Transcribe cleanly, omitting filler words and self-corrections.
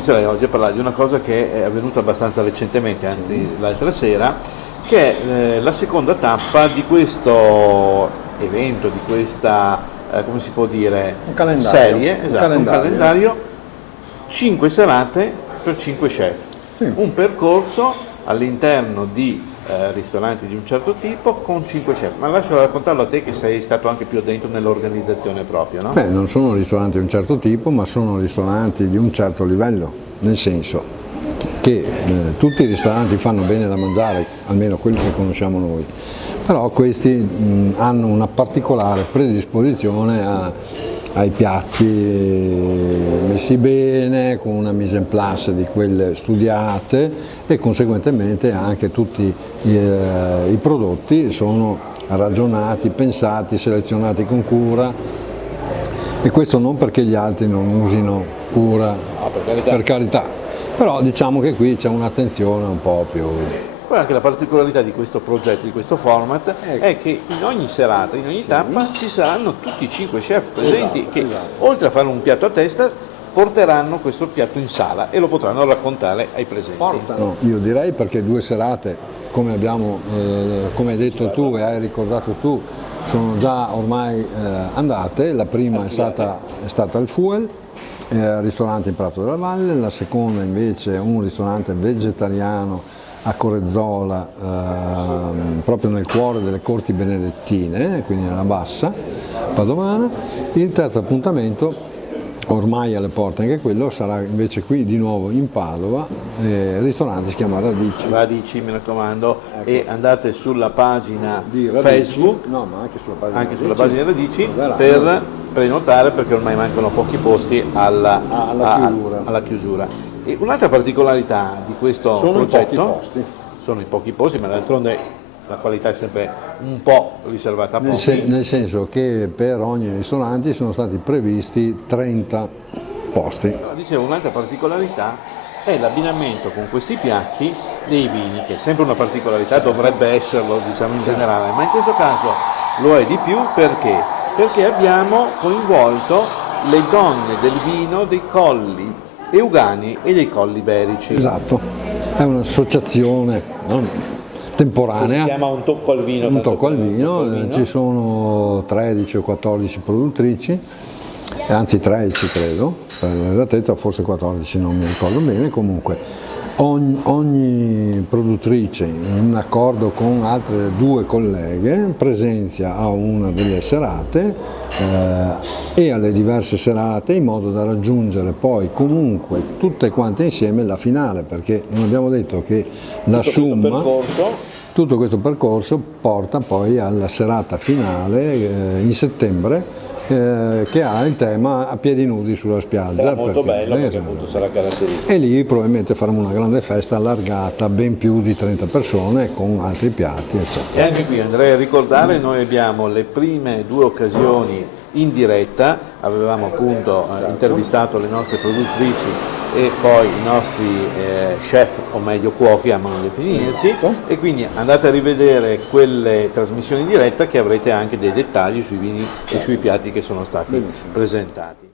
comincerei oggi a parlare di una cosa che è avvenuta abbastanza recentemente, anzi l'altra sera, che è la seconda tappa di questo evento, di questa, come si può dire, serie, esatto, un calendario, 5 serate per 5 chef, un percorso all'interno di ristoranti di un certo tipo con 5 chef, ma lascio raccontarlo a te che sei stato anche più dentro nell'organizzazione proprio, no? Beh, non sono ristoranti di un certo tipo, ma sono ristoranti di un certo livello, nel senso che tutti i ristoranti fanno bene da mangiare, almeno quelli che conosciamo noi, però questi hanno una particolare predisposizione ai piatti messi bene, con una mise en place di quelle studiate, e conseguentemente anche tutti i prodotti sono ragionati, pensati, selezionati con cura, e questo non perché gli altri non usino cura, per carità, però diciamo che qui c'è un'attenzione un po' più... Poi anche la particolarità di questo progetto, di questo format, è che in ogni serata, in ogni tappa ci saranno tutti i 5 chef presenti che oltre a fare un piatto a testa porteranno questo piatto in sala e lo potranno raccontare ai presenti. No, io direi perché 2 serate, come hai detto tu e hai ricordato tu, sono già ormai andate. La prima è stata il Fuel, ristorante in Prato della Valle, la seconda invece è un ristorante vegetariano a Corezzola, proprio nel cuore delle Corti Benedettine, quindi nella Bassa Padovana. Il terzo appuntamento, ormai alle porte anche quello, sarà invece qui di nuovo in Padova, il ristorante si chiama Radici. Radici, mi raccomando, e andate sulla pagina Di Radici, Facebook, no, ma anche sulla pagina Radici, per prenotare, perché ormai mancano pochi posti alla chiusura. E un'altra particolarità di questo progetto sono i pochi posti, ma d'altronde la qualità è sempre un po' riservata a pochi. Nel senso che per ogni ristorante sono stati previsti 30 posti. Dicevo, un'altra particolarità è l'abbinamento con questi piatti dei vini, che è sempre una particolarità, dovrebbe esserlo, diciamo, in generale, ma in questo caso lo è di più perché abbiamo coinvolto le donne del vino dei colli Eugani e dei colli iberici. Esatto, è un'associazione temporanea. Si chiama Un Tocco al Vino. Un Tocco al Vino, ci sono 13 o 14 produttrici, anzi 13 credo, per l'esattezza, forse 14, non mi ricordo bene. Comunque ogni produttrice, in accordo con altre 2 colleghe, presenzia a una delle serate e alle diverse serate, in modo da raggiungere poi comunque tutte quante insieme la finale, perché non abbiamo detto che la somma, tutto questo percorso porta poi alla serata finale in settembre, che ha il tema a piedi nudi sulla spiaggia. Sarà molto bello, perché appunto sarà caratteristico. E lì probabilmente faremo una grande festa allargata, ben più di 30 persone, con altri piatti, eccetera. E anche qui andrei a ricordare, noi abbiamo le prime 2 occasioni in diretta, avevamo appunto intervistato le nostre produttrici e poi i nostri chef, o meglio cuochi, amano definirsi, e quindi andate a rivedere quelle trasmissioni in diretta, che avrete anche dei dettagli sui vini e sui piatti che sono stati presentati.